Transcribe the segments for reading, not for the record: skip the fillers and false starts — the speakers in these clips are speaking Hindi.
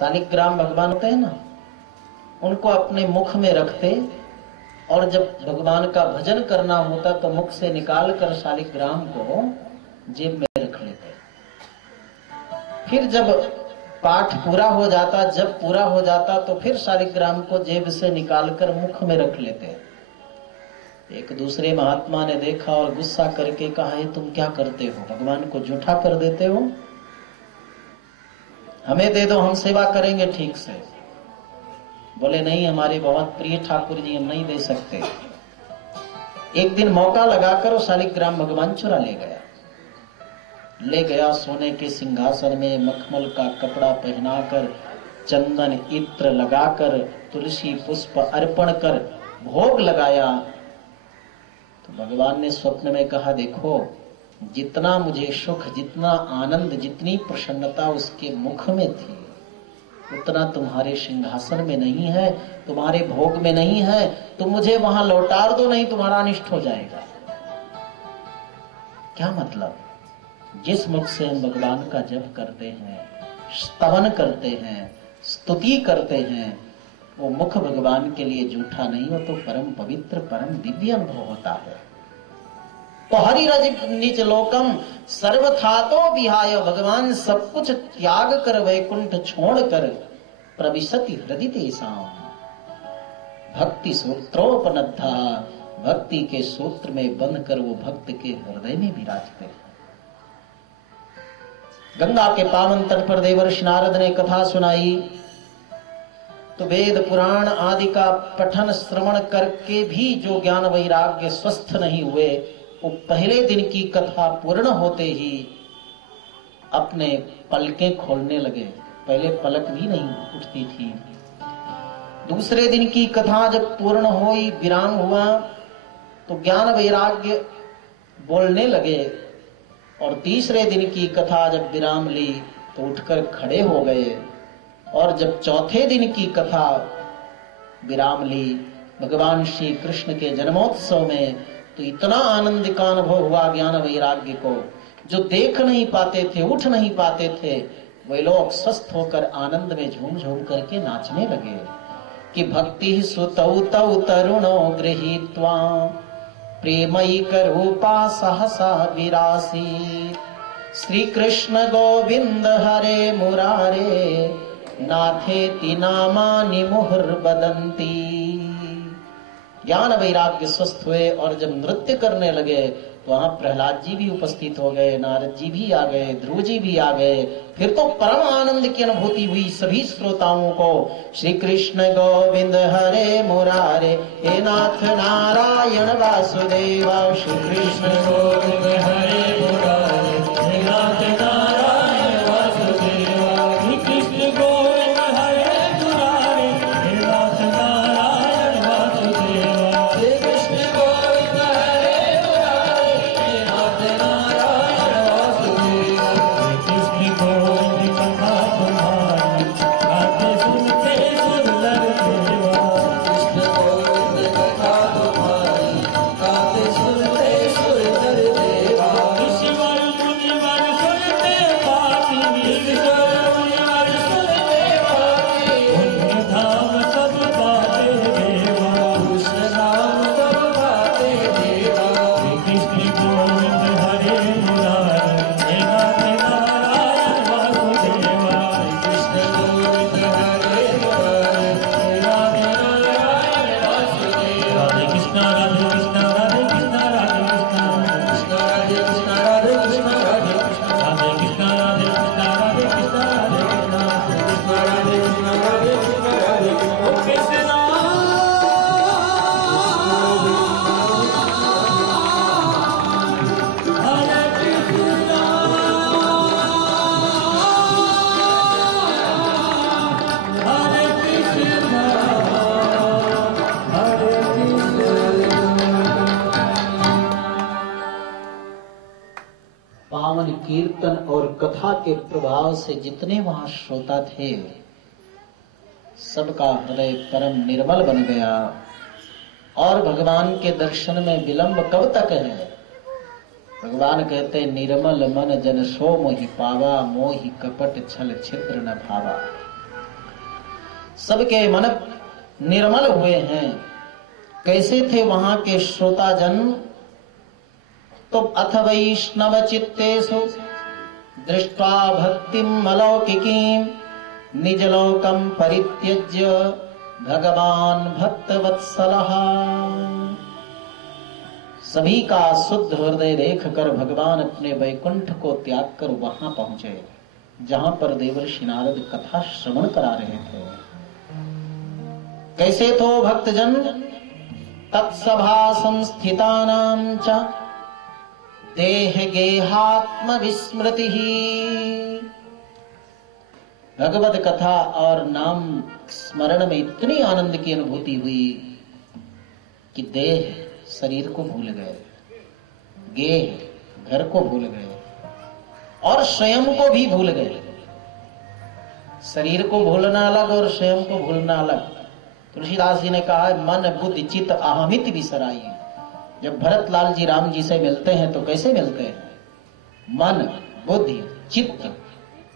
शालिग्राम भगवान होते हैं ना, उनको अपने मुख में रखते और जब भगवान का भजन करना होता तो मुख से निकाल कर शालिग्राम को जेब में रख लेते। फिर जब पाठ पूरा हो जाता, जब पूरा हो जाता तो फिर शालिग्राम को जेब से निकालकर मुख में रख लेते। एक दूसरे महात्मा ने देखा और गुस्सा करके कहा, ये तुम क्या करते हो, भगवान को जूठा कर देते हो, हमें दे दो, हम सेवा करेंगे ठीक से। बोले नहीं, हमारे बहुत प्रिय ठाकुर जी, हम नहीं दे सकते। एक दिन मौका लगाकर वो शालिग्राम भगवान चुरा ले गया सोने के सिंहासन में, मखमल का कपड़ा पहनाकर, चंदन इत्र लगाकर, तुलसी पुष्प अर्पण कर भोग लगाया। तो भगवान ने स्वप्न में कहा, देखो जितना मुझे सुख, जितना आनंद, जितनी प्रसन्नता उसके मुख में थी, उतना तुम्हारे सिंहासन में नहीं है, तुम्हारे भोग में नहीं है। तुम मुझे वहां लौटा दो, नहीं तुम्हारा अनिष्ट हो जाएगा। क्या मतलब? जिस मुख से हम भगवान का जप करते हैं, स्तवन करते हैं, स्तुति करते हैं, वो मुख भगवान के लिए जूठा नहीं हो तो परम पवित्र, परम दिव्य अनुभव होता है। तो हरिरज निज लोकम सर्वथातो विहाय, भगवान सब कुछ त्याग कर वैकुंठ छोड़कर प्रविशति हृदय तेषाम भक्ति सूत्रोपनद्धा, भक्ति के सूत्र में बंध कर वो भक्त के हृदय में विराजते हैं। गंगा के पावन तट पर देवर्षि नारद ने कथा सुनाई तो वेद पुराण आदि का पठन श्रवण करके भी जो ज्ञान वैराग्य स्वस्थ नहीं हुए, वो पहले दिन की कथा पूर्ण होते ही अपने पलकें खोलने लगे। पहले पलक भी नहीं उठती थी। दूसरे दिन की कथा जब पूर्ण हुई, विराम हुआ, तो ज्ञान वैराग्य बोलने लगे। और तीसरे दिन की कथा जब विराम ली तो उठकर खड़े हो गए। और जब चौथे दिन की कथा विराम ली भगवान श्री कृष्ण के जन्मोत्सव में, तो इतना आनंद का अनुभव हुआ ज्ञान वैराग्य को, जो देख नहीं पाते थे, उठ नहीं पाते थे, वे लोग स्वस्थ होकर आनंद में झूम झूम करके नाचने लगे कि भक्ति सुतौ तौ तरुणो गृहीत्वा प्रेमैक रूपा सहसा विरासी, श्री कृष्ण गोविंद हरे मुरारे नाथेति नामानि मुहुर्वदन्ति। ज्ञान वैराग्य स्वस्थ हुए और जब नृत्य करने लगे तो वहां प्रहलाद जी भी उपस्थित हो गए, नारद जी भी आ गए, ध्रुव जी भी आ गए। फिर तो परम आनंद की अनुभूति हुई सभी श्रोताओं को। श्री कृष्ण गोविंद हरे मुरारे, हे नाथ नारायण वासुदेवा। श्री कृष्ण गोविंद हरे मुरारे, हे नाथ नारायण वासुदेवा। श्री कृष्ण गोविंद हरे मुरारे, हे नाथ नारायण वासुदेवा। श्री कृष्ण गोविंद हरे मुरारे, हे नाथ नारायण वासुदेवा। श्री कृष्ण गोविंद कथा तुम्हारी, गाते सुनते सुर लगते। कृष्ण गोविंद कथा तुम्हारी, गाते सुनते सुर लगते। ईश्वर मुनिवर सुनते पाती, ईश्वर मुनिवर सुनते पाती। पुण्य धाम सब बाते देवा, कृष्ण नाम सब बाते देवा। श्री कृष्ण गोविंद हरे मुरारे, हे नाथ नारायण वासुदेवा। कृष्ण गोविंद हरे मुरारे, हे नाथ नारायण वासुदेवा। राधे कृष्ण राधे कृष्ण राधे कृष्ण राधे कृष्ण, कृष्ण राधे कृष्ण राधे कृष्ण राधे कृष्ण, राधे कृष्ण राधे कृष्ण राधे कृष्ण राधे कृष्ण, कृष्ण राधे कृष्ण राधे कृष्ण राधे कृष्ण। कृष्ण हरे कृष्ण, हरे कृष्ण, हरे कृष्ण। पावन कीर्तन और कथा के प्रभाव से जितने वहां श्रोता थे, सबका हृदय परम निर्मल बन गया। और भगवान के दर्शन में विलंब कब तक है? भगवान कहते निर्मल मन जन सो मोहि पावा, मोहि कपट छल छिद्र न भावा। सबके मन निर्मल हुए हैं। कैसे थे वहां के श्रोताजन? तो अथ वैष्णव चित्तेषु दृष्ट्वा भक्तिम अलौकिकीं निजलोकम परित्यज्य भगवान भक्तवत्सलः। सभी का शुद्ध हृदय देखकर भगवान अपने वैकुंठ को त्याग कर वहां पहुंचे जहां पर देवर्षि नारद कथा श्रवण करा रहे थे। कैसे तो भक्तजन? तत्सभा संस्थितानां च देह गेहात्म विस्मृति। भगवत कथा और नाम स्मरण में इतनी आनंद की अनुभूति हुई कि देह शरीर को भूल गए, गेह घर को भूल गए और स्वयं को भी भूल गए। शरीर को भूलना अलग और स्वयं को भूलना अलग। तुलसीदास जी ने कहा है, मन बुद्धि चित्त अहमित विसराई। जब भरत लाल जी राम जी से मिलते हैं तो कैसे मिलते हैं? मन बुद्धि चित्त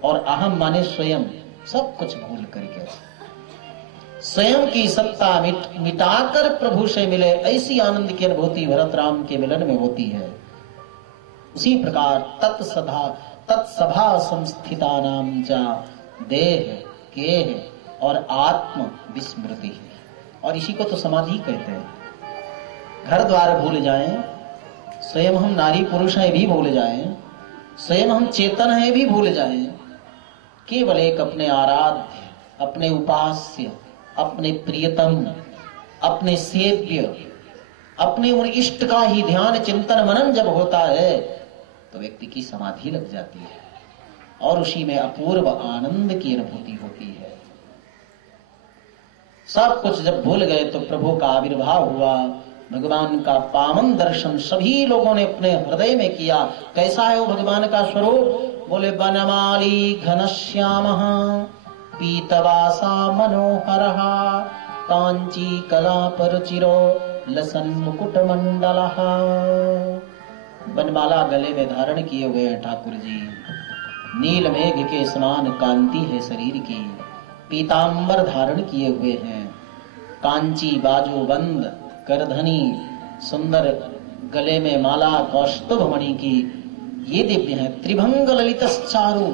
और अहम माने स्वयं, सब कुछ भूल करके स्वयं की सत्ता मिटाकर प्रभु से मिले। ऐसी आनंद की अनुभूति भरत राम के मिलन में होती है। उसी प्रकार तत्सभा संस्थितानां च देह गेह और आत्म विस्मृति। और इसी को तो समाधि कहते हैं। घर द्वार भूल जाएं, स्वयं हम नारी पुरुष हैं भी भूल जाएं, स्वयं हम चेतन हैं भी भूल जाएं, केवल एक अपने आराध्य, अपने उपास्य, अपने प्रियतम, अपने सेव्य, अपने उन इष्ट का ही ध्यान चिंतन मनन जब होता है तो व्यक्ति की समाधि लग जाती है और उसी में अपूर्व आनंद की अनुभूति होती है। सब कुछ जब भूल गए तो प्रभु का आविर्भाव हुआ। भगवान का पावन दर्शन सभी लोगों ने अपने हृदय में किया। कैसा है वो भगवान का स्वरूप? बोले बनमाली घनश्यामः पीतवासा मनोहरः कांची कलापरुचिरो लसन मुकुट मंडलः। बनमाला गले में धारण किए हुए हैं ठाकुर जी। नील मेघ के समान कांति है शरीर की। पीतांबर धारण किए हुए हैं। कांची बाजूबंद करधनी सुंदर गले में माला कौस्तुभ मणि की, ये दिव्य है। त्रिभंग ललितश्चारु,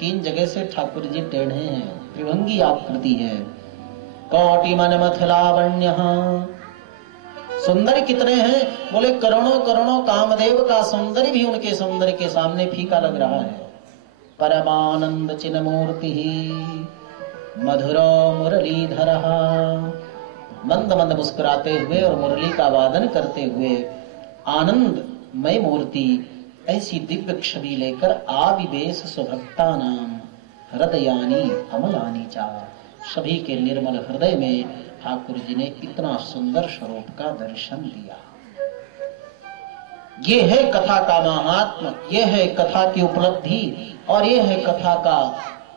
तीन जगह से ठाकुर जी टेढ़े हैं, त्रिभंगी आकृति है। कोटि मनमथ लावण्य, सुंदर कितने हैं? बोले करोड़ों करोड़ों। कामदेव का सौंदर्य भी उनके सौंदर्य के सामने फीका लग रहा है। परमानंद चिन्ह मूर्ति मधुरो मुरलीधर, मंद मंद मुस्कुराते हुए और मुरली का वादन करते हुए आनंदमय मूर्ति। ऐसी दिव्य छवि लेकर आविवेश सुभक्ता नाम हृदयानी अमलानी चा। सभी के निर्मल हृदय में ठाकुर जी ने इतना सुंदर स्वरूप का दर्शन दिया। ये है कथा का महात्म, ये है कथा की उपलब्धि और ये है कथा का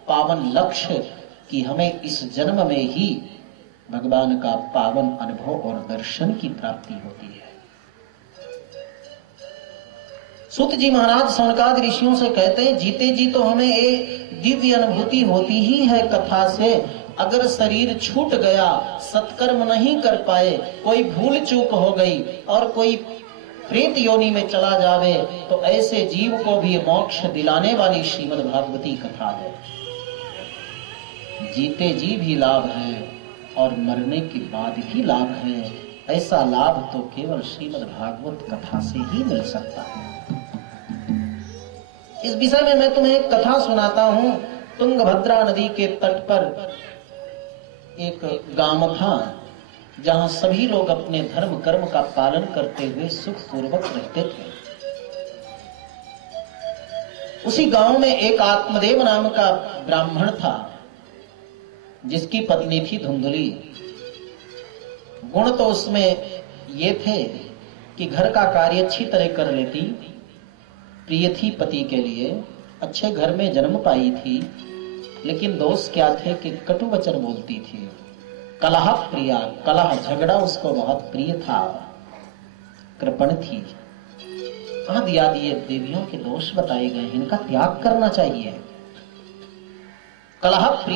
पावन लक्ष्य कि हमें इस जन्म में ही भगवान का पावन अनुभव और दर्शन की प्राप्ति होती है। सूत जी महाराज सनकादि ऋषियों से कहते हैं, जीते जी तो हमें एक दिव्य अनुभूति होती ही है कथा से। अगर शरीर छूट गया, सत्कर्म नहीं कर पाए, कोई भूल चूक हो गई और कोई प्रेत योनि में चला जावे तो ऐसे जीव को भी मोक्ष दिलाने वाली श्रीमद् भागवती कथा है। जीते जी भी लाभ है और मरने के बाद भी लाभ है। ऐसा लाभ तो केवल श्रीमद् भागवत कथा से ही मिल सकता है। इस विषय में मैं तुम्हें एक कथा सुनाता हूं। तुंगभद्रा नदी के तट पर एक गांव था जहां सभी लोग अपने धर्म कर्म का पालन करते हुए सुख पूर्वक रहते थे। उसी गांव में एक आत्मदेव नाम का ब्राह्मण था जिसकी पत्नी थी धुंधली। गुण तो उसमें ये थे कि घर का कार्य अच्छी तरह कर लेती, प्रिय थी पति के लिए, अच्छे घर में जन्म पाई थी, लेकिन दोष क्या थे कि कटु वचन बोलती थी। कलह प्रिया, कलह झगड़ा उसको बहुत प्रिय था। कृपण थी। आदि आदि ये देवियों के दोष बताए गए, इनका त्याग करना चाहिए। कलह प्रिय